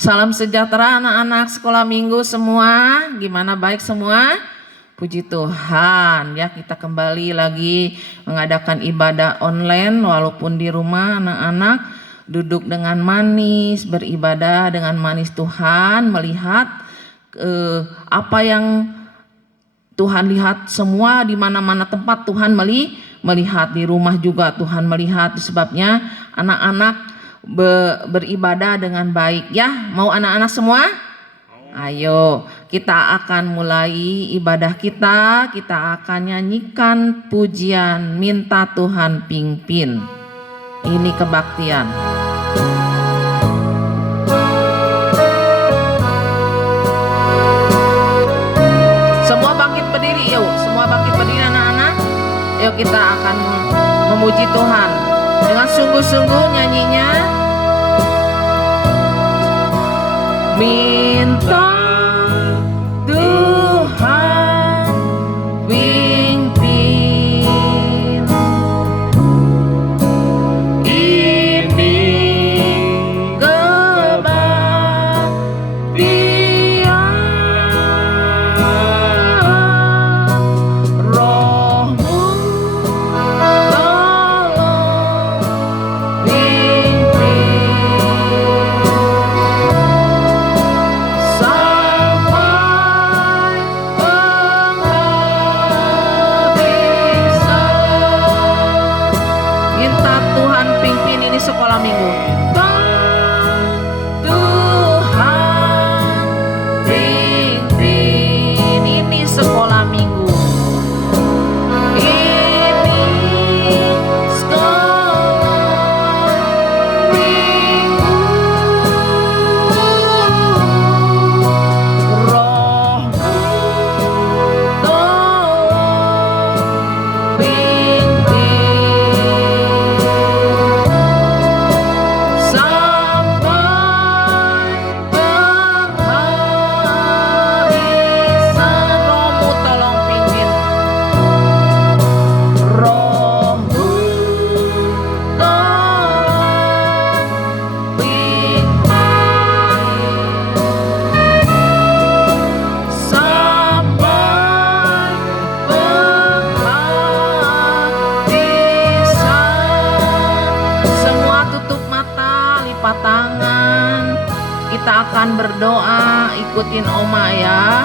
Salam sejahtera anak-anak sekolah minggu semua. Gimana, baik semua? Puji Tuhan ya, kita kembali lagi mengadakan ibadah online walaupun di rumah. Anak-anak duduk dengan manis, beribadah dengan manis Tuhan, melihat apa yang Tuhan lihat semua. Di mana-mana tempat Tuhan melihat, di rumah juga Tuhan melihat. Sebabnya anak-anak beribadah dengan baik ya. Mau anak-anak semua? Ayo kita akan mulai ibadah kita. Kita akan nyanyikan pujian minta Tuhan pimpin. Ini kebaktian. Semua bangkit berdiri, yuk. Semua bangkit berdiri anak-anak. Yuk kita akan memuji Tuhan dengan sungguh-sungguh nyanyinya. Minta Tuhan pimpin, ini kebaktian, Roh-Mu tolong pimpin sampai penghabisan. Minta Tuhan pimpin ini sekolah minggu. Tuhan pimpin ini sekolah minggu. Ini sekolah minggu. Roh-Mu tolong pimpin sampai penghabisan. Roh-Mu tolong pimpin. Roh-Mu tolong pimpin sampai penghabisan. Semua tutup mata, lipat tangan. Kita akan berdoa, ikutin Oma ya.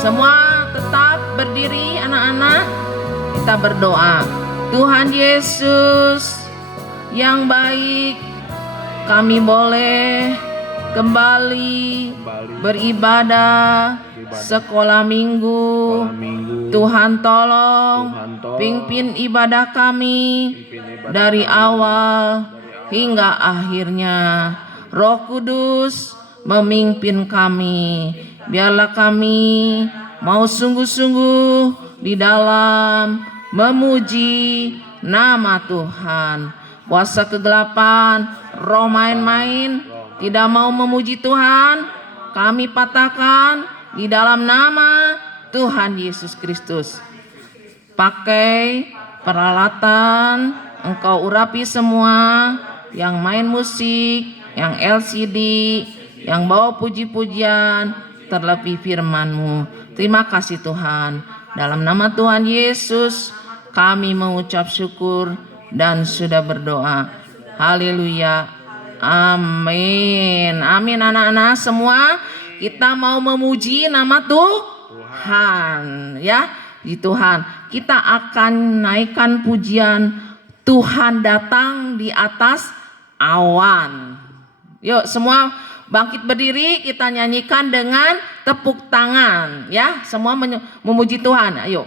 Semua tetap berdiri anak-anak. Kita berdoa. Tuhan Yesus yang baik, kami boleh kembali beribadah sekolah minggu. Tuhan tolong pimpin ibadah kami dari awal hingga akhirnya. Roh Kudus memimpin kami. Biarlah kami mau sungguh-sungguh di dalam memuji nama Tuhan. Kuasa kegelapan, roh main-main tidak mau memuji Tuhan, kami patahkan di dalam nama Tuhan Yesus Kristus. Pakai peralatan, Engkau urapi semua yang main musik, yang LCD, yang bawa puji-pujian, terlebih firman-Mu. Terima kasih Tuhan. Dalam nama Tuhan Yesus kami mengucap syukur dan sudah berdoa. Haleluya. Amin. Amin anak-anak semua. Kita mau memuji nama Tuhan ya. Di Tuhan kita akan naikkan pujian Tuhan datang di atas awan. Yuk semua bangkit berdiri, kita nyanyikan dengan tepuk tangan ya. Semua memuji Tuhan. Ayo.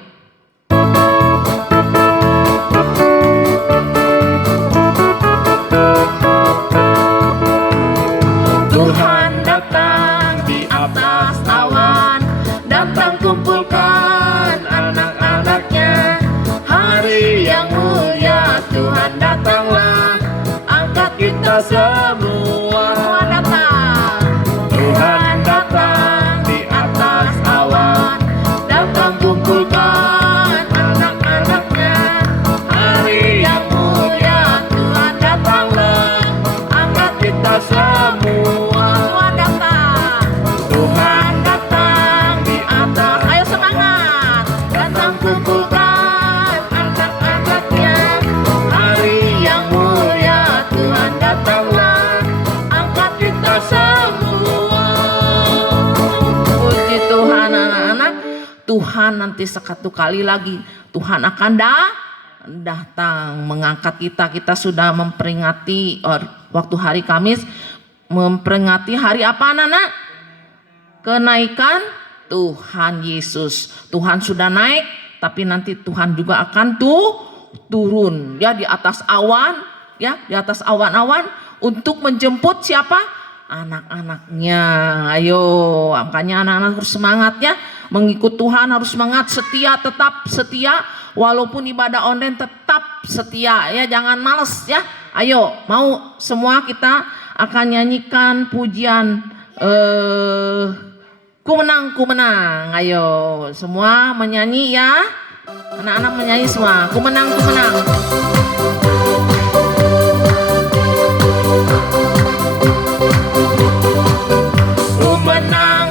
Tuhan datang di atas awan, datang kumpulkan anak-anaknya. Hari yang mulia Tuhan datanglah, angkat kita semua. Tuhan datang di atas awan, datang kumpulkan anak-anaknya. Hari yang mulia Tuhan datanglah, angkat kita semua. Tuhan nanti sekatu kali lagi Tuhan akan datang mengangkat kita. Kita sudah memperingati waktu hari Kamis, memperingati hari apa anak-anak? Kenaikan Tuhan Yesus. Tuhan sudah naik, tapi nanti Tuhan juga akan turun ya di atas awan, ya di atas awan-awan untuk menjemput siapa? Anak-anaknya. Ayo, makanya anak-anak harus semangat ya, mengikut Tuhan harus semangat, setia, tetap setia, walaupun ibadah online tetap setia ya, jangan males ya. Ayo, mau semua kita akan nyanyikan pujian ku menang, ku menang. Ayo, semua menyanyi ya. Anak-anak menyanyi semua. Ku menang, ku menang.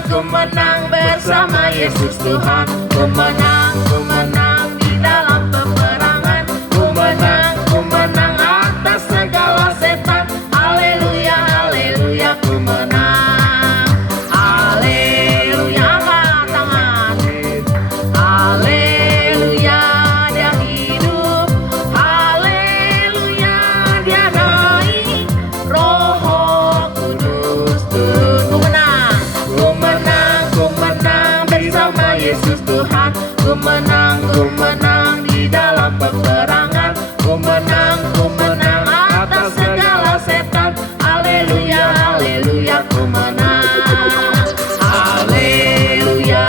Ku menang bersama Yesus Tuhan. Ku menang di dalam peperangan. Ku menang atas segala setan. Haleluya, haleluya, ku menang. Haleluya, angkat tangan. Haleluya, dia hidup. Haleluya, dia naik. Roh Kudus turun. Ku menang bersama Yesus Tuhan. Ku menang di dalam peperangan. Ku menang atas segala setan. Haleluya, haleluya, ku menang. Haleluya,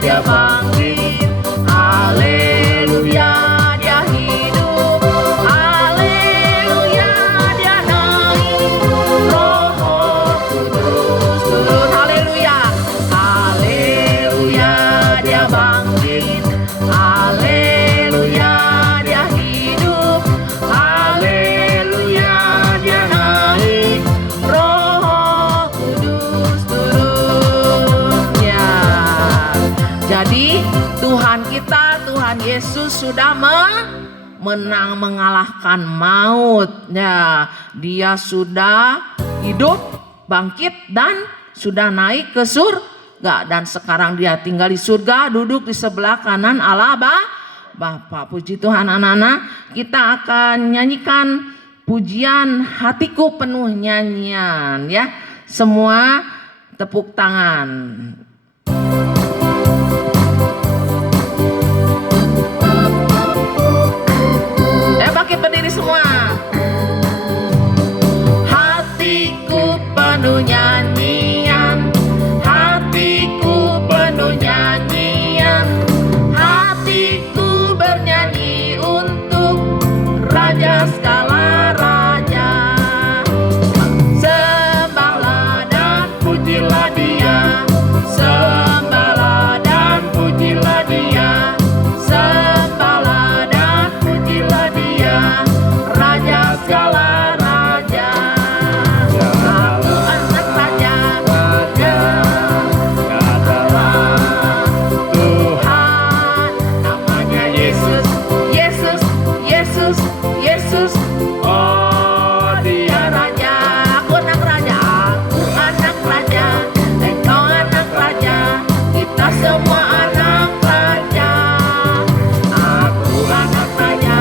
dia bangkit. Haleluya, dia hidup. Haleluya, dia naik. Roh Kudus turun. Haleluya. Haleluya, dia bangkit. Haleluya, dia hidup. Haleluya, dia naik. Roh Kudus turun. Ya. Jadi Tuhan kita, Tuhan Yesus sudah menang, mengalahkan maut. Ya, dia sudah hidup, bangkit, dan sudah naik ke surga, dan sekarang dia tinggal di surga, duduk di sebelah kanan Allah Bapa. Puji Tuhan anak-anak, kita akan nyanyikan pujian Hatiku Penuh Nyanyian ya. Semua tepuk tangan. Bangkit berdiri semua. Hatiku penuh nyanyian, hatiku penuh nyanyian, hatiku bernyanyi untuk Raja segala raja. Sembahlah dan pujilah dia, sembahlah dan pujilah dia, sembahlah dan pujilah dia, Raja segala raja. Aku anak raja, raja adalah Tuhan, namanya Yesus, Yesus, Yesus, Yesus. Oh, dia raja, aku anak raja, aku anak raja, engkau anak raja, kita semua anak raja. Aku anak raja,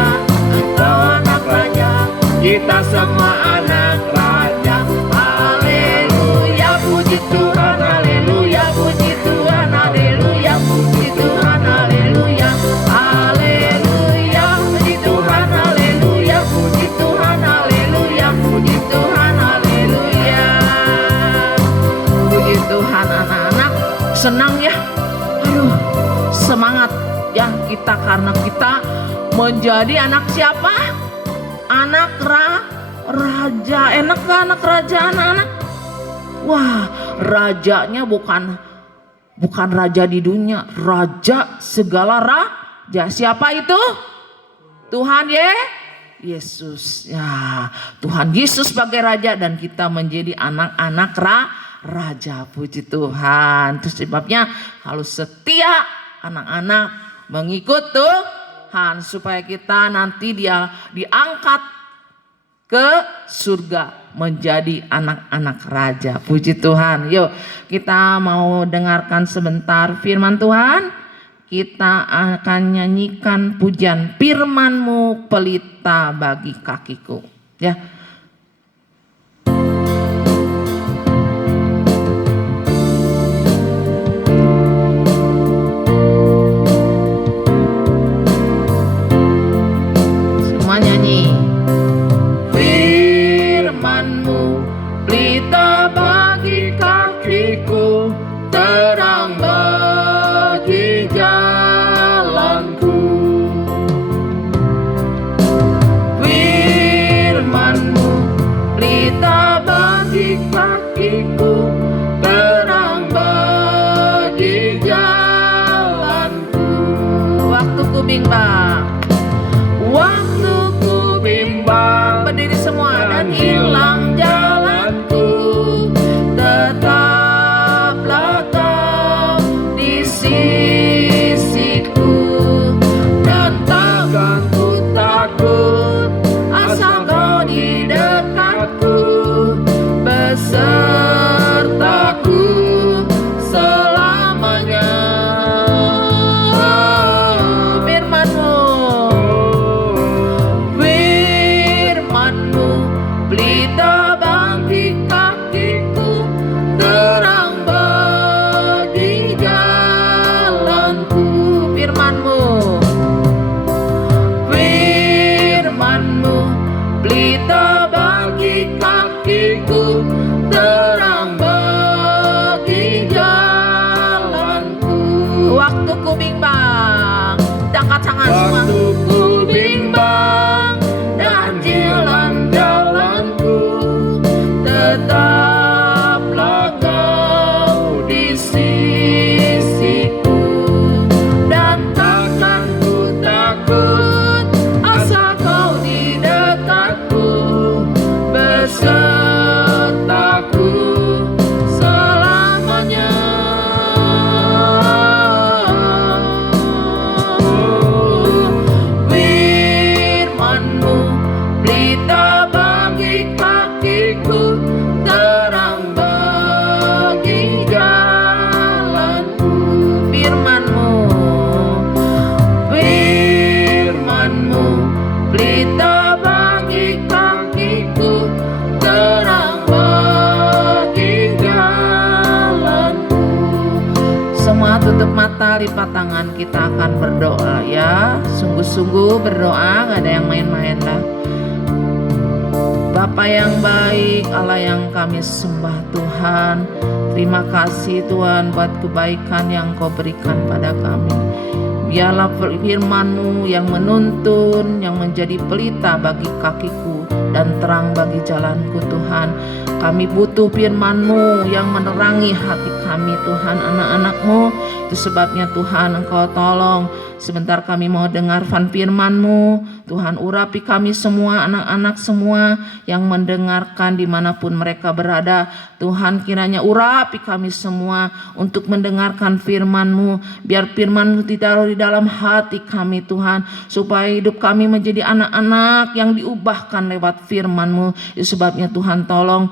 engkau anak raja, kita semua anak raja. Haleluya, puji Tuhan, haleluya, puji Tuhan, haleluya, puji Tuhan, haleluya, haleluya, puji Tuhan, haleluya, puji Tuhan, haleluya, puji Tuhan, haleluya. Puji Tuhan anak-anak, senang ya. Aduh, semangat ya kita, karena kita menjadi anak siapa? Anak raja. Enak gak anak raja anak-anak? Wah, rajanya bukan raja di dunia, raja segala raja. Siapa itu? Tuhan Yesus. Ya, Tuhan Yesus sebagai raja dan kita menjadi anak-anak raja. Puji Tuhan. Itu sebabnya harus setia anak-anak mengikut Tuhan supaya kita nanti dia diangkat ke surga menjadi anak-anak raja. Puji Tuhan. Yuk kita mau dengarkan sebentar firman Tuhan. kita akan nyanyikan pujian firman-Mu pelita bagi kakiku. Ya. Semua nyanyi. Firman-Mu pelita bagi kakiku, terang bagi jalanku. Firman-Mu pelita bagi kakiku, terang bagi jalanku. Waktu ku bimbang, waktu ku bimbang, berdiri semua, dan hilang jalanku, tetaplah Kau di sisiku, dan takkan ku takut, asal Kau di dekatku, besertaku selamanya. Firman-Mu, Firman-Mu pelita bagi kakiku, terang bagi jalanku. Firman-Mu, Firman-Mu pelita bagi kakiku, terang bagi jalanku. Waktu ku bimbang, angkat tangan semua. Waktu ku bimbang dan jalan-jalanku, tetaplah Kau di sisiku, dan takkan ku takut, asal Kau di dekatku, besertaku selamanya. Firman-Mu pelita bagi kakiku, terang bagi jalanku. Firman-Mu, Firman-Mu pelita bagi kakiku, terang bagi jalanku. Semua tutup mata, lipat tangan, kita akan berdoa ya. Sungguh-sungguh berdoa, gak ada yang main-main lah. Bapa yang baik, Allah yang kami sembah Tuhan, terima kasih Tuhan buat kebaikan yang Kau berikan pada kami. Biarlah firman-Mu yang menuntun, yang menjadi pelita bagi kakiku dan terang bagi jalanku Tuhan. Kami butuh firman-Mu yang menerangi hati kami Tuhan, anak-anak-Mu. Itu sebabnya Tuhan Engkau tolong, sebentar kami mau dengar firman-Mu. Tuhan urapi kami semua, anak-anak semua yang mendengarkan dimanapun mereka berada. Tuhan kiranya urapi kami semua untuk mendengarkan firman-Mu. Biar firman-Mu ditaruh di dalam hati kami Tuhan, supaya hidup kami menjadi anak-anak yang diubahkan lewat firman-Mu. Itu sebabnya Tuhan tolong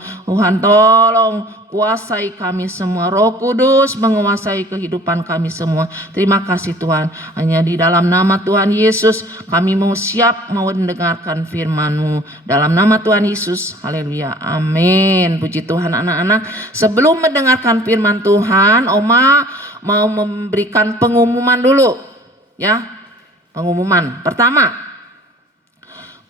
kuasai kami semua. Roh Kudus menguasai kehidupan kami semua. Terima kasih Tuhan. Hanya di dalam nama Tuhan Yesus kami mau siap mau mendengarkan firman-Mu. Dalam nama Tuhan Yesus. Haleluya. Amin. Puji Tuhan anak-anak. Sebelum mendengarkan firman Tuhan, Oma mau memberikan pengumuman dulu. Ya. Pengumuman. Pertama,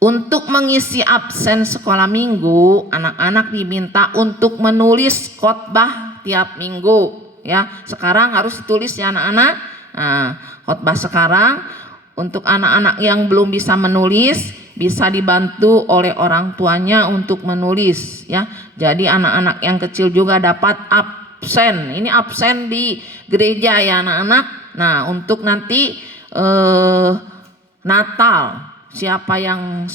untuk mengisi absen sekolah minggu, anak-anak diminta untuk menulis khotbah tiap minggu. Ya, sekarang harus ditulis ya anak-anak. Nah, khotbah sekarang untuk anak-anak yang belum bisa menulis bisa dibantu oleh orang tuanya untuk menulis. Ya, jadi anak-anak yang kecil juga dapat absen. Ini absen di gereja ya anak-anak. Nah, untuk nanti Natal. Siapa yang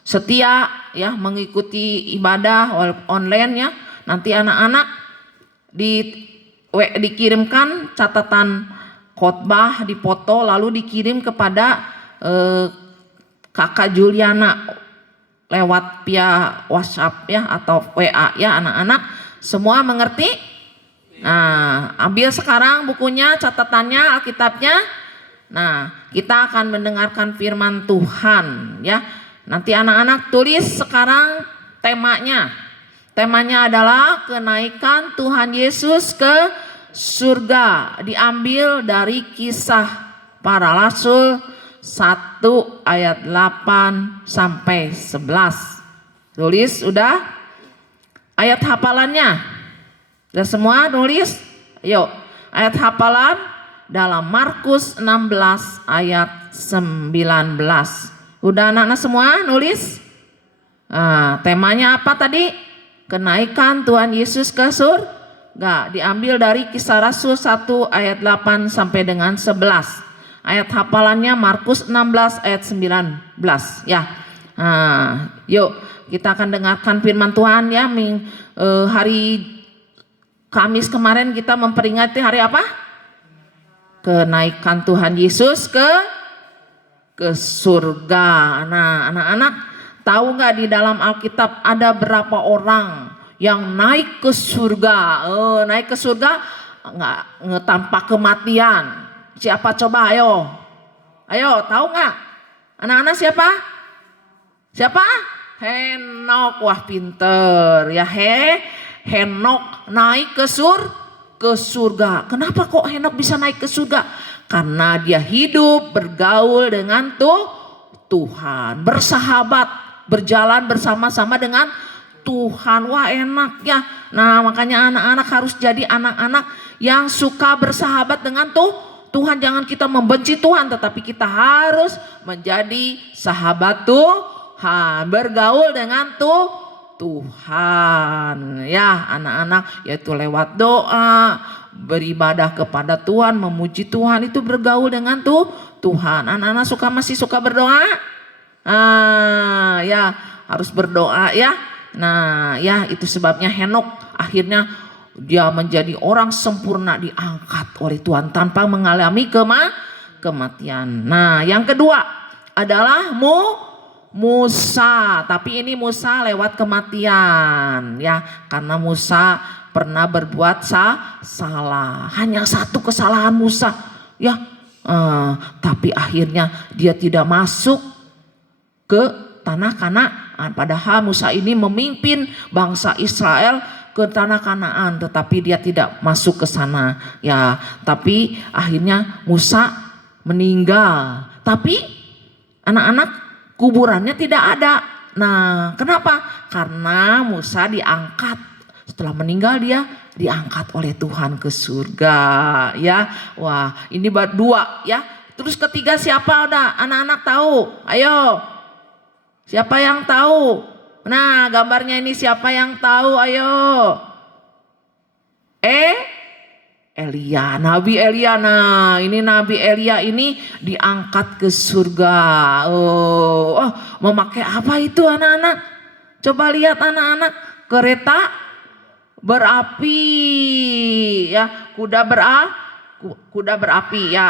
setia ya mengikuti ibadah online ya, nanti anak-anak dikirimkan catatan khotbah, dipoto lalu dikirim kepada Kakak Juliana lewat via WhatsApp ya atau WA ya anak-anak. Semua mengerti? Nah, ambil sekarang bukunya, catatannya, Alkitabnya. Nah, kita akan mendengarkan firman Tuhan ya. Nanti anak-anak tulis sekarang temanya. Temanya adalah kenaikan Tuhan Yesus ke surga. Diambil dari Kisah Para Rasul 1 ayat 8 sampai 11. Tulis udah? Ayat hafalannya udah semua nulis? Yuk, ayat hafalan dalam Markus 16 ayat 19. Udah anak-anak semua nulis? Nah, temanya apa tadi? Kenaikan Tuhan Yesus ke surga. Diambil dari Kisah Rasul 1 ayat 8 sampai dengan 11. Ayat hafalannya Markus 16 ayat 19 ya. Nah, yuk kita akan dengarkan firman Tuhan ya. Hari Kamis kemarin kita memperingati hari apa? Kenaikan Tuhan Yesus ke surga. Nah, anak-anak tahu nggak di dalam Alkitab ada berapa orang yang naik ke surga? Naik ke surga nggak tanpa kematian. Siapa coba? Ayo, tahu nggak? Anak-anak siapa? Siapa? Henok. Wah, pinter ya. Henok naik ke surga. Kenapa kok Henok bisa naik ke surga? Karena dia hidup bergaul dengan Tuhan, bersahabat, berjalan bersama-sama dengan Tuhan. Wah, enak ya. Nah, makanya anak-anak harus jadi anak-anak yang suka bersahabat dengan Tuhan. Jangan kita membenci Tuhan, tetapi kita harus menjadi sahabat Tuhan, bergaul dengan Tuhan ya anak-anak, yaitu lewat doa, beribadah kepada Tuhan, memuji Tuhan, itu bergaul dengan Tuhan. Anak-anak masih suka berdoa? Ya harus berdoa ya. Nah ya, itu sebabnya Henok akhirnya dia menjadi orang sempurna, diangkat oleh Tuhan tanpa mengalami kematian. Nah yang kedua adalah Musa, tapi ini Musa lewat kematian ya, karena Musa pernah berbuat salah. Hanya satu kesalahan Musa ya, tapi akhirnya dia tidak masuk ke tanah Kanaan. Padahal Musa ini memimpin bangsa Israel ke tanah Kanaan, tetapi dia tidak masuk ke sana ya. Tapi akhirnya Musa meninggal, tapi anak-anak kuburannya tidak ada. Nah, kenapa? Karena Musa diangkat. Setelah meninggal dia diangkat oleh Tuhan ke surga ya. Wah, ini baru dua ya. Terus ketiga siapa? Udah anak-anak tahu? Ayo. Siapa yang tahu? Nah, gambarnya ini siapa yang tahu? Ayo. Elia, Nabi Elia. Nah, ini Nabi Elia ini diangkat ke surga. Memakai apa itu anak-anak? Coba lihat anak-anak, kereta berapi ya, kuda berapi ya.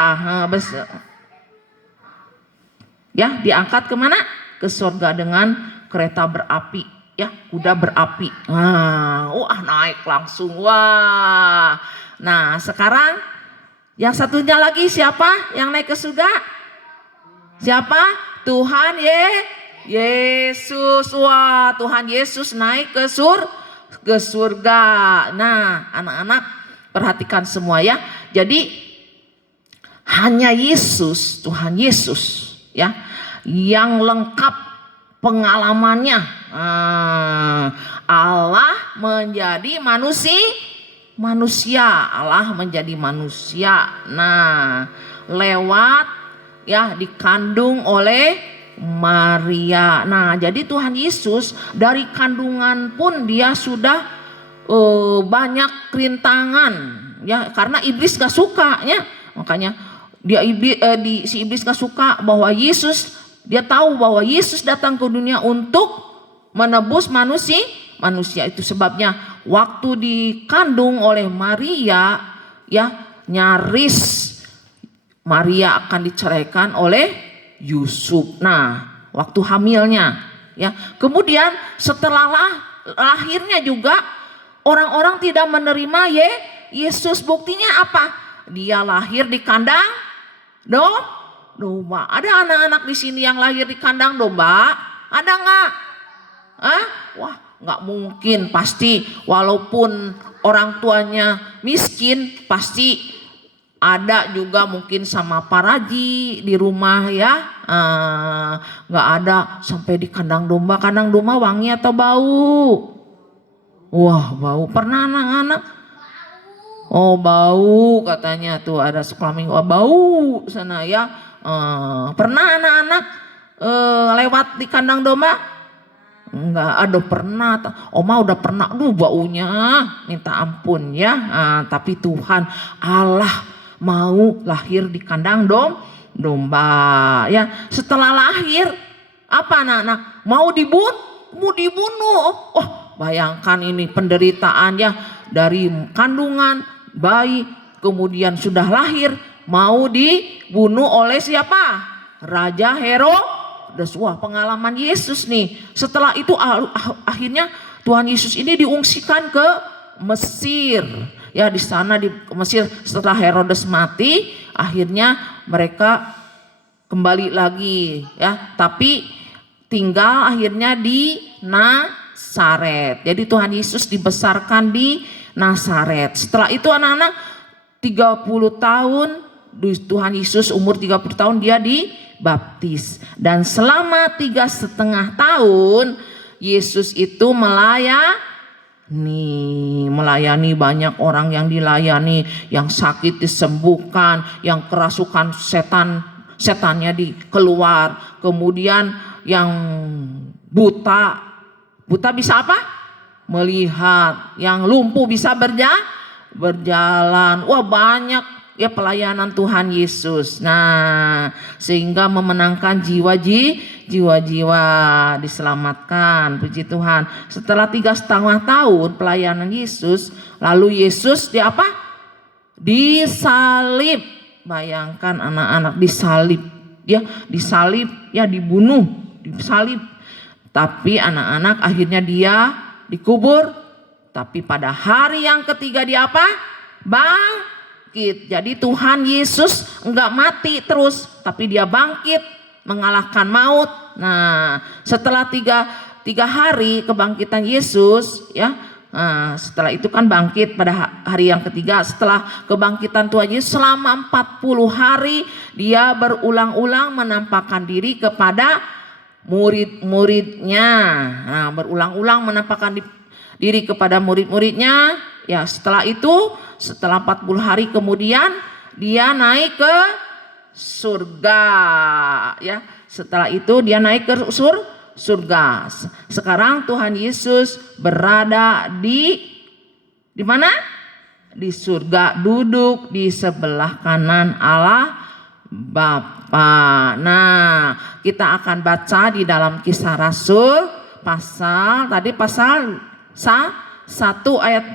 Ya, diangkat kemana? Ke surga dengan kereta berapi ya, kuda berapi. Naik langsung. Wah. Nah sekarang yang satunya lagi siapa yang naik ke surga? Siapa? Tuhan Yesus. Wah, Tuhan Yesus naik ke surga. Nah anak-anak perhatikan semua ya. Jadi hanya Yesus, Tuhan Yesus ya, yang lengkap pengalamannya. Allah menjadi manusia, Allah menjadi manusia. Nah, lewat ya dikandung oleh Maria. Nah, jadi Tuhan Yesus dari kandungan pun dia sudah banyak rintangan ya, karena iblis gak suka ya. Makanya si iblis gak suka bahwa Yesus, dia tahu bahwa Yesus datang ke dunia untuk menebus manusia. Itu sebabnya waktu dikandung oleh Maria ya, nyaris Maria akan diceraikan oleh Yusuf. Nah, waktu hamilnya ya. Kemudian setelah lahirnya juga orang-orang tidak menerima Yesus. Buktinya apa? Dia lahir di kandang domba. Ada anak-anak di sini yang lahir di kandang domba? Ada nggak? Wah, nggak mungkin. Pasti walaupun orang tuanya miskin, pasti ada juga mungkin sama Pak Raji di rumah ya. Nggak ada sampai di kandang domba. Kandang domba wangi atau bau? Wah, bau. Pernah anak-anak? Oh, bau katanya tuh ada sekolah minggu. Oh, bau sana ya. Pernah anak-anak lewat di kandang domba? Enggak, aduh pernah. Oma udah pernah. Baunya minta ampun ya. Tapi Tuhan Allah mau lahir di kandang domba ya. Setelah lahir apa anak-anak? Mau dibunuh. Oh, bayangkan ini penderitaan ya, dari kandungan bayi kemudian sudah lahir mau dibunuh oleh siapa? Raja Herodes. Wah, pengalaman Yesus nih. Setelah itu akhirnya Tuhan Yesus ini diungsikan ke Mesir. Ya, di sana di Mesir setelah Herodes mati, akhirnya mereka kembali lagi ya, tapi tinggal akhirnya di Nazaret. Jadi Tuhan Yesus dibesarkan di Nazaret. Setelah itu anak-anak 30 tahun Tuhan Yesus umur 30 tahun dia dibaptis. Dan selama 3,5 tahun Yesus itu melayani banyak orang yang dilayani, yang sakit disembuhkan, yang kerasukan setannya dikeluar, kemudian yang buta bisa apa? Melihat, yang lumpuh bisa berjalan. Wah, banyak ya pelayanan Tuhan Yesus. Nah, sehingga memenangkan jiwa-jiwa diselamatkan. Puji Tuhan. Setelah 3,5 tahun pelayanan Yesus, lalu Yesus disalib. Bayangkan anak-anak, disalib ya, dibunuh, disalib. Tapi anak-anak akhirnya dia dikubur. Tapi pada hari yang ketiga dia bangkit. Jadi Tuhan Yesus enggak mati terus, tapi dia bangkit mengalahkan maut. Nah, setelah tiga hari kebangkitan Yesus ya, setelah itu kan bangkit pada hari yang ketiga. Setelah kebangkitan Tuhan Yesus selama 40 hari dia berulang-ulang menampakkan diri kepada murid-muridnya. Nah, berulang-ulang menampakkan diri kepada murid-muridnya. Ya, setelah itu, setelah 40 hari kemudian dia naik ke surga. Ya, setelah itu dia naik ke surga. Sekarang Tuhan Yesus berada di mana? Di surga, duduk di sebelah kanan Allah Bapa. Nah, kita akan baca di dalam Kisah Rasul pasal 1 ayat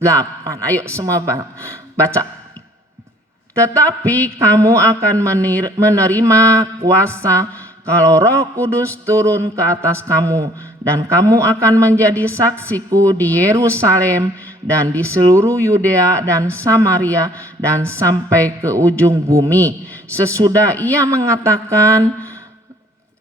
8. Ayo semua baca. Tetapi kamu akan menerima kuasa kalau Roh Kudus turun ke atas kamu, dan kamu akan menjadi saksiku di Yerusalem dan di seluruh Yudea dan Samaria dan sampai ke ujung bumi. Sesudah ia mengatakan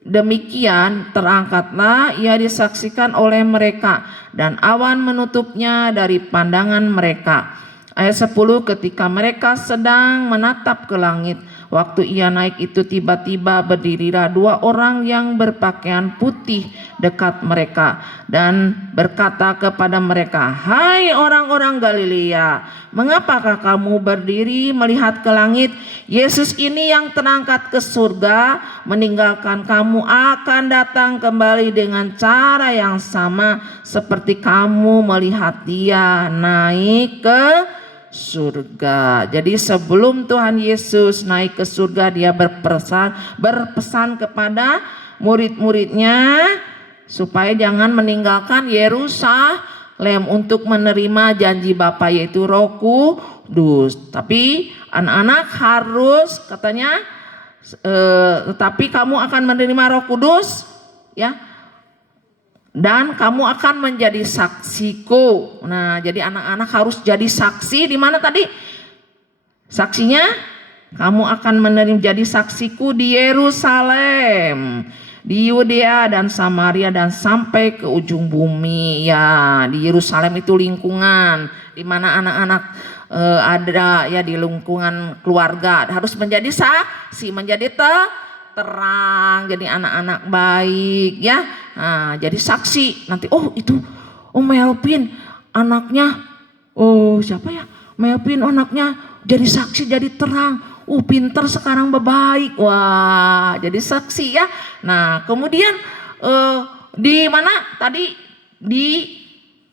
demikian, terangkatlah ia disaksikan oleh mereka, dan awan menutupnya dari pandangan mereka. Ayat 10, ketika mereka sedang menatap ke langit, waktu ia naik itu tiba-tiba berdirilah 2 orang yang berpakaian putih dekat mereka dan berkata kepada mereka, "Hai orang-orang Galilea, mengapakah kamu berdiri melihat ke langit? Yesus ini yang terangkat ke surga meninggalkan kamu akan datang kembali dengan cara yang sama seperti kamu melihat dia naik ke surga." Jadi sebelum Tuhan Yesus naik ke surga, dia berpesan kepada murid-muridnya supaya jangan meninggalkan Yerusalem untuk menerima janji Bapa yaitu Roh Kudus. Tapi anak-anak harus katanya tetapi kamu akan menerima Roh Kudus ya dan kamu akan menjadi saksiku. Nah, jadi anak-anak harus jadi saksi di mana tadi? Saksinya, kamu akan jadi saksiku di Yerusalem, di Yudea dan Samaria dan sampai ke ujung bumi. Ya, di Yerusalem itu lingkungan di mana anak-anak ada ya, di lingkungan keluarga harus menjadi saksi, menjadi terang, jadi anak-anak baik ya. Nah, jadi saksi nanti, oh itu Melvin anaknya, siapa ya, Melvin anaknya jadi saksi, jadi terang, pinter sekarang baik, wah jadi saksi ya. Nah kemudian di mana tadi, di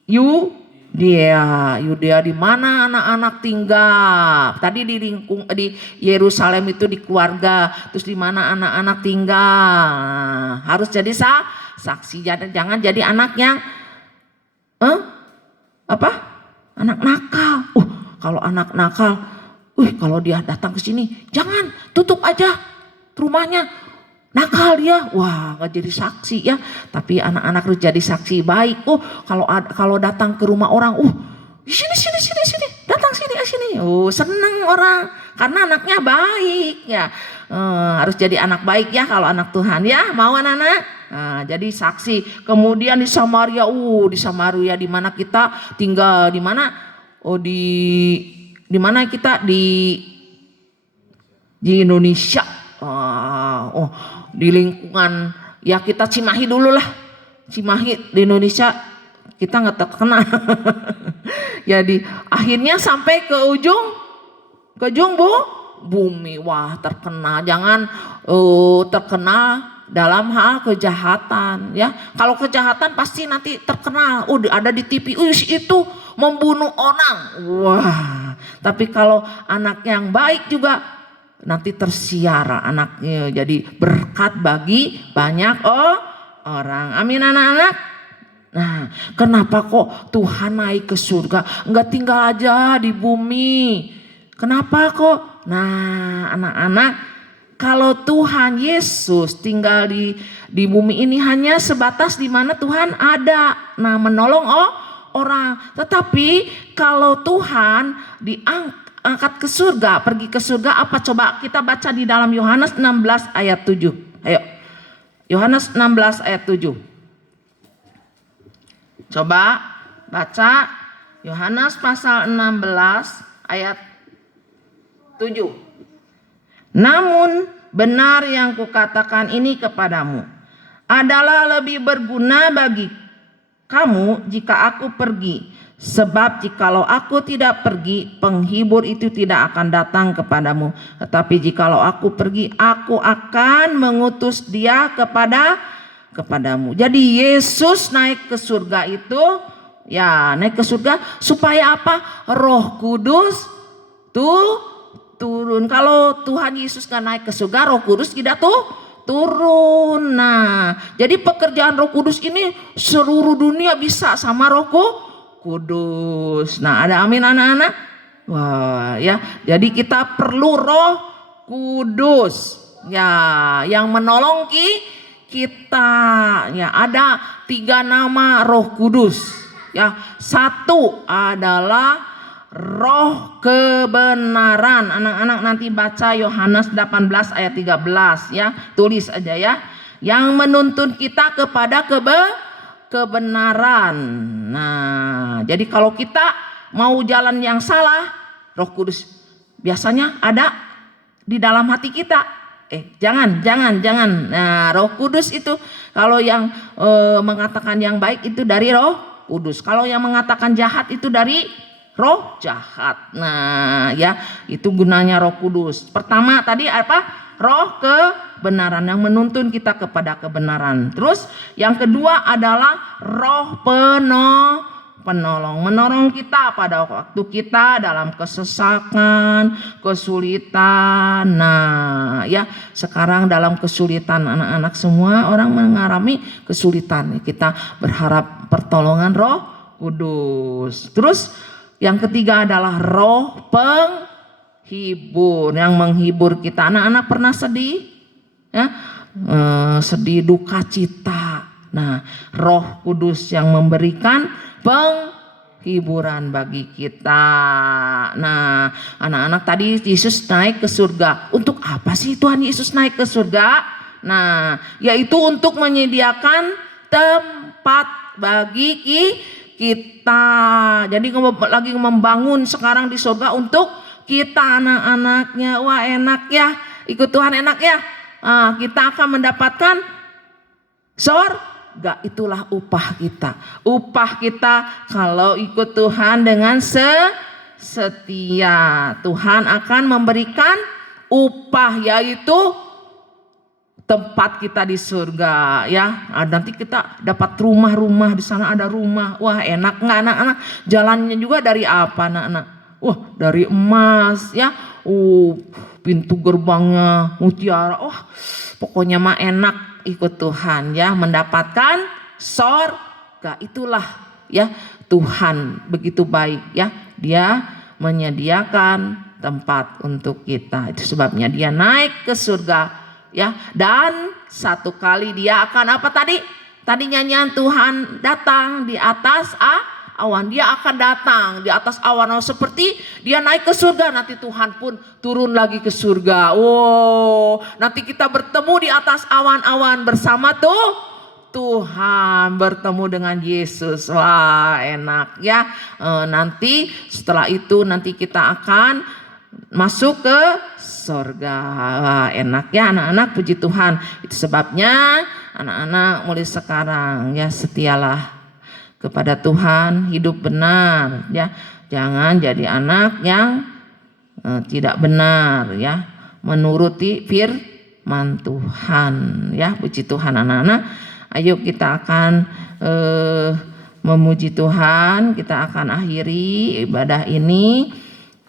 Yudea di mana anak-anak tinggal. Tadi di Yerusalem itu di keluarga, terus di mana anak-anak tinggal. Nah, harus jadi saksi, jangan jadi anak yang anak nakal. Kalau anak nakal, kalau dia datang ke sini jangan, tutup aja rumahnya, nakal dia, wah gak jadi saksi ya. Tapi anak-anak harus jadi saksi baik. Kalau datang ke rumah orang, sini, datang sini, seneng orang karena anaknya baik ya. Harus jadi anak baik ya kalau anak Tuhan ya, mau anak-anak. Nah, jadi saksi. Kemudian di Samaria, di Samaria di mana kita tinggal, di mana? Di mana kita di Indonesia. Di lingkungan ya kita Cimahi dulu lah. Cimahi di Indonesia kita nggak terkenal. Jadi akhirnya sampai ke ujung bumi. Wah terkenal. Jangan terkenal dalam hal kejahatan ya. Kalau kejahatan pasti nanti terkenal. Ada di TV. Itu membunuh orang. Wah. Tapi kalau anak yang baik juga nanti tersiar anaknya, jadi berkat bagi banyak orang. Amin anak-anak. Nah, kenapa kok Tuhan naik ke surga, enggak tinggal aja di bumi? Kenapa kok? Nah, anak-anak, kalau Tuhan Yesus tinggal di bumi ini hanya sebatas di mana Tuhan ada, nah menolong orang. Tetapi kalau Tuhan diangkat ke surga, pergi ke surga, apa coba kita baca di dalam Yohanes 16 ayat 7. Ayo. Yohanes 16 ayat 7. Coba baca Yohanes pasal 16 ayat 7. Namun benar yang kukatakan ini kepadamu adalah lebih berguna bagi kamu jika aku pergi. Sebab jikalau aku tidak pergi, penghibur itu tidak akan datang kepadamu. Tetapi jikalau aku pergi, aku akan mengutus dia kepadamu. Jadi Yesus naik ke surga itu, ya naik ke surga supaya apa? Roh Kudus turun. Kalau Tuhan Yesus gak naik ke surga, Roh Kudus tidak turun. Nah, jadi pekerjaan Roh Kudus ini seluruh dunia bisa sama Roh Kudus. Nah, ada amin anak-anak? Wah, ya. Jadi kita perlu Roh Kudus. Ya, yang menolong kita. Ya, ada 3 nama Roh Kudus. Ya, 1 adalah Roh kebenaran. Anak-anak nanti baca Yohanes 18 ayat 13 ya. Tulis aja ya. Yang menuntun kita kepada kebenaran. Nah, jadi kalau kita mau jalan yang salah, Roh Kudus biasanya ada di dalam hati kita. Jangan. Nah, Roh Kudus itu kalau yang mengatakan yang baik itu dari Roh Kudus. Kalau yang mengatakan jahat itu dari roh jahat. Nah, ya, itu gunanya Roh Kudus. Pertama tadi apa? Roh kebenaran yang menuntun kita kepada kebenaran. Terus yang kedua adalah roh penolong, menolong kita pada waktu kita dalam kesesakan, kesulitan. Nah, ya, sekarang dalam kesulitan anak-anak semua orang mengalami kesulitan. Kita berharap pertolongan Roh Kudus. Terus yang ketiga adalah roh penghibur yang menghibur kita. Anak-anak pernah sedih? Ya, sedih, duka cita. Nah, Roh Kudus yang memberikan penghiburan bagi kita. Nah, anak-anak, tadi Yesus naik ke surga. Untuk apa sih Tuhan Yesus naik ke surga? Nah, yaitu untuk menyediakan tempat bagi kita. Jadi lagi membangun sekarang di surga untuk kita anak-anaknya. Wah, enak ya, ikut Tuhan enak ya. Kita akan mendapatkan surga, itulah upah kita. Upah kita kalau ikut Tuhan dengan setia. Tuhan akan memberikan upah, yaitu tempat kita di surga ya. Nanti kita dapat rumah-rumah di sana, ada rumah. Wah, enak nggak anak-anak? Jalannya juga dari apa anak-anak? Wah, dari emas ya. Pintu gerbangnya mutiara. Wah, pokoknya mah enak ikut Tuhan ya, mendapatkan surga. Itulah ya, Tuhan begitu baik ya. Dia menyediakan tempat untuk kita. Itu sebabnya dia naik ke surga ya. Dan satu kali dia akan apa tadi? Tadi nyanyian Tuhan datang di atas awan. Dia akan datang di atas awan. Seperti dia naik ke surga, nanti Tuhan pun turun lagi ke surga. Wow, nanti kita bertemu di atas awan-awan bersama Tuhan, bertemu dengan Yesus. Wah, enak ya. Nanti setelah itu nanti kita akan masuk ke surga. Wah, enak ya anak-anak, puji Tuhan. Itu sebabnya anak-anak mulai sekarang ya, setialah kepada Tuhan, hidup benar ya. Jangan jadi anak yang tidak benar ya, menuruti firman Tuhan ya. Puji Tuhan anak-anak. Ayo kita akan memuji Tuhan. Kita akan akhiri ibadah ini.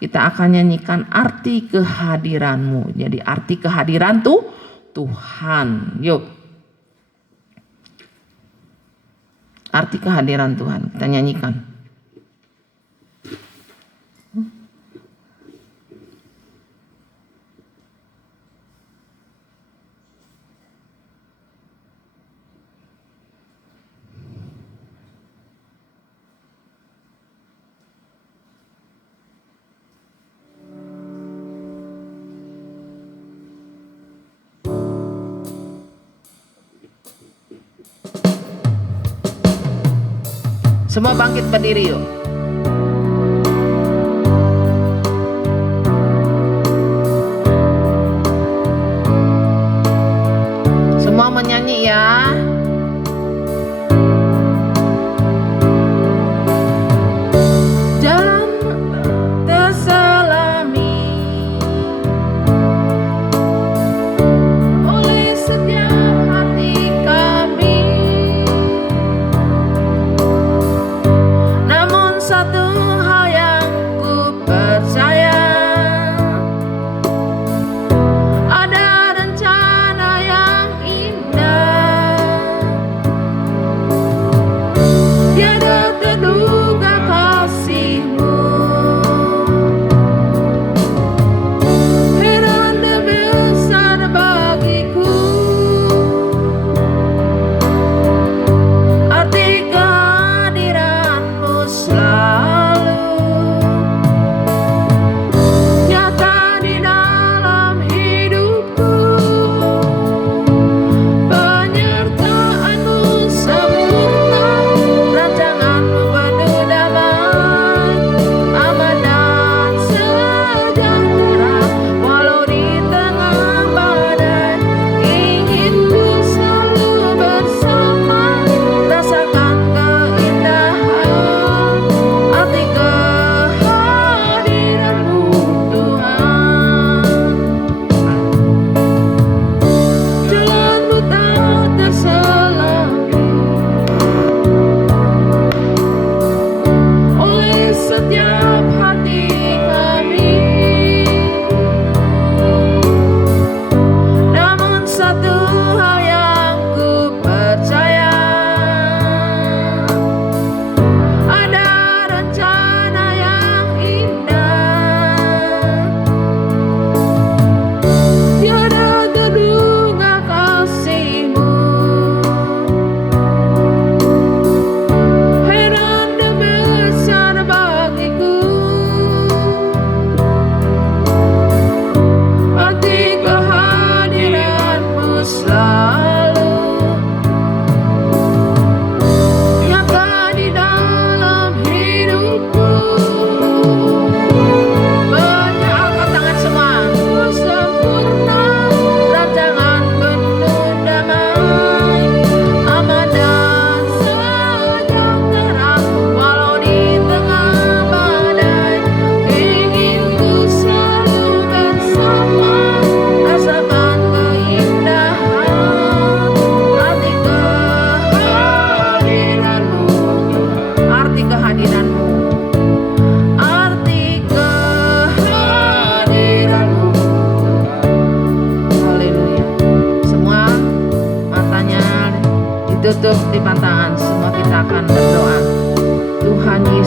Kita akan nyanyikan arti kehadiranmu. Jadi arti kehadiran Tuhan. Yuk. Arti kehadiran Tuhan kita nyanyikan. Semua bangkit berdiri yuk. Semua menyanyi ya. Dan terselami oleh setiap hati kami. Namun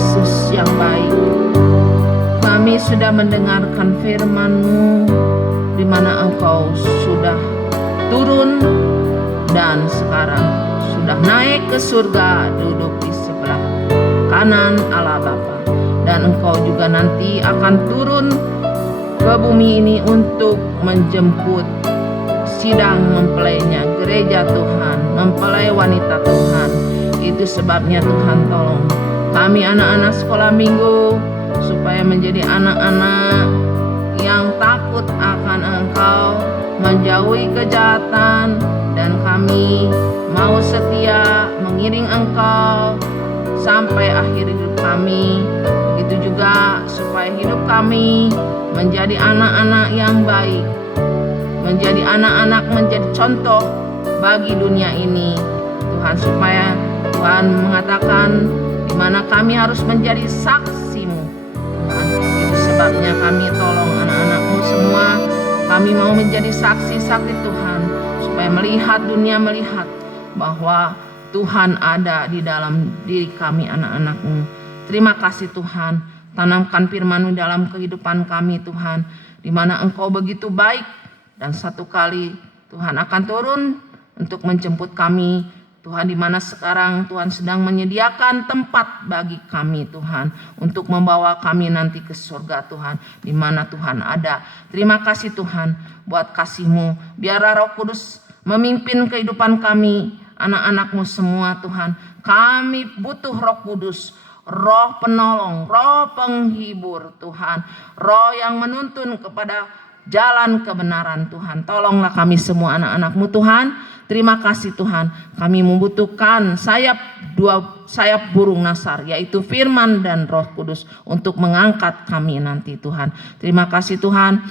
Yesus yang baik, kami sudah mendengarkan firman-Mu di mana Engkau sudah turun dan sekarang sudah naik ke surga, duduk di sebelah kanan Allah Bapa. Dan Engkau juga nanti akan turun ke bumi ini untuk menjemput sidang mempelainya, gereja Tuhan, mempelai wanita Tuhan. Itu sebabnya Tuhan tolong kami anak-anak sekolah minggu supaya menjadi anak-anak yang takut akan Engkau, menjauhi kejahatan, dan kami mau setia mengiring Engkau sampai akhir hidup kami. Begitu juga supaya hidup kami menjadi anak-anak yang baik, menjadi anak-anak menjadi contoh bagi dunia ini Tuhan, supaya Tuhan mengatakan di mana kami harus menjadi saksi-Mu Tuhan. Itu sebabnya kami tolong anak-anak-Mu semua, kami mau menjadi saksi-saksi Tuhan, supaya melihat dunia melihat bahwa Tuhan ada di dalam diri kami anak-anak-Mu. Terima kasih Tuhan, tanamkan firman-Mu dalam kehidupan kami Tuhan, di mana Engkau begitu baik, dan satu kali Tuhan akan turun untuk menjemput kami Tuhan, di mana sekarang Tuhan sedang menyediakan tempat bagi kami Tuhan, untuk membawa kami nanti ke surga Tuhan, di mana Tuhan ada. Terima kasih Tuhan buat kasih-Mu, biarlah Roh Kudus memimpin kehidupan kami anak-anak-Mu semua Tuhan. Kami butuh Roh Kudus, Roh penolong, Roh penghibur Tuhan, Roh yang menuntun kepada jalan kebenaran Tuhan. Tolonglah kami semua anak-anak-Mu Tuhan. Terima kasih Tuhan, kami membutuhkan dua sayap burung nasar, yaitu firman dan Roh Kudus, untuk mengangkat kami nanti Tuhan. Terima kasih Tuhan,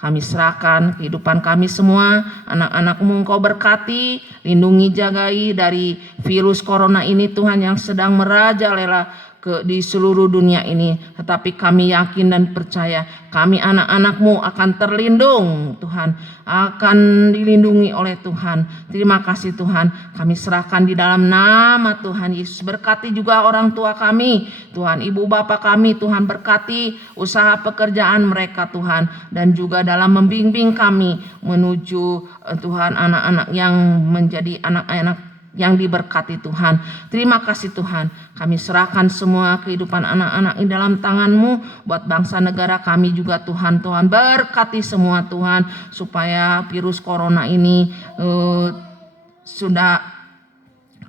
kami serahkan kehidupan kami semua, anak-anak-Mu Engkau berkati, lindungi, jagai dari virus corona ini Tuhan, yang sedang merajalela di seluruh dunia ini. Tetapi kami yakin dan percaya kami anak-anak-Mu akan terlindung Tuhan, akan dilindungi oleh Tuhan. Terima kasih Tuhan, kami serahkan di dalam nama Tuhan Yesus. Berkati juga orang tua kami Tuhan, ibu bapak kami Tuhan, berkati usaha pekerjaan mereka Tuhan, dan juga dalam membimbing kami menuju Tuhan anak-anak yang menjadi anak-anak yang diberkati Tuhan. Terima kasih Tuhan, kami serahkan semua kehidupan anak-anak ini dalam tangan-Mu, buat bangsa negara kami juga Tuhan. Tuhan berkati semua Tuhan, supaya virus corona ini sudah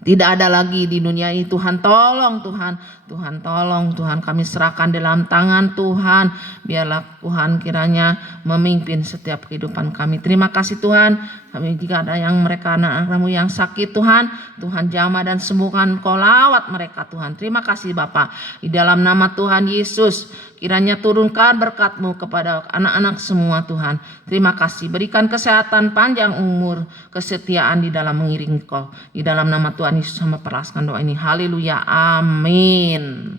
tidak ada lagi di dunia ini Tuhan. Tolong Tuhan, Tuhan tolong Tuhan, kami serahkan dalam tangan Tuhan. Biarlah Tuhan kiranya memimpin setiap kehidupan kami. Terima kasih Tuhan, kami jika ada yang mereka anak-anak-Mu yang sakit Tuhan, Tuhan jamah dan sembuhkan, Kau lawat mereka Tuhan. Terima kasih Bapa, di dalam nama Tuhan Yesus kiranya turunkan berkat-Mu kepada anak-anak semua Tuhan. Terima kasih, berikan kesehatan, panjang umur, kesetiaan di dalam mengiring Kau. Di dalam nama Tuhan Yesus sama peraskan doa ini. Haleluya, amin.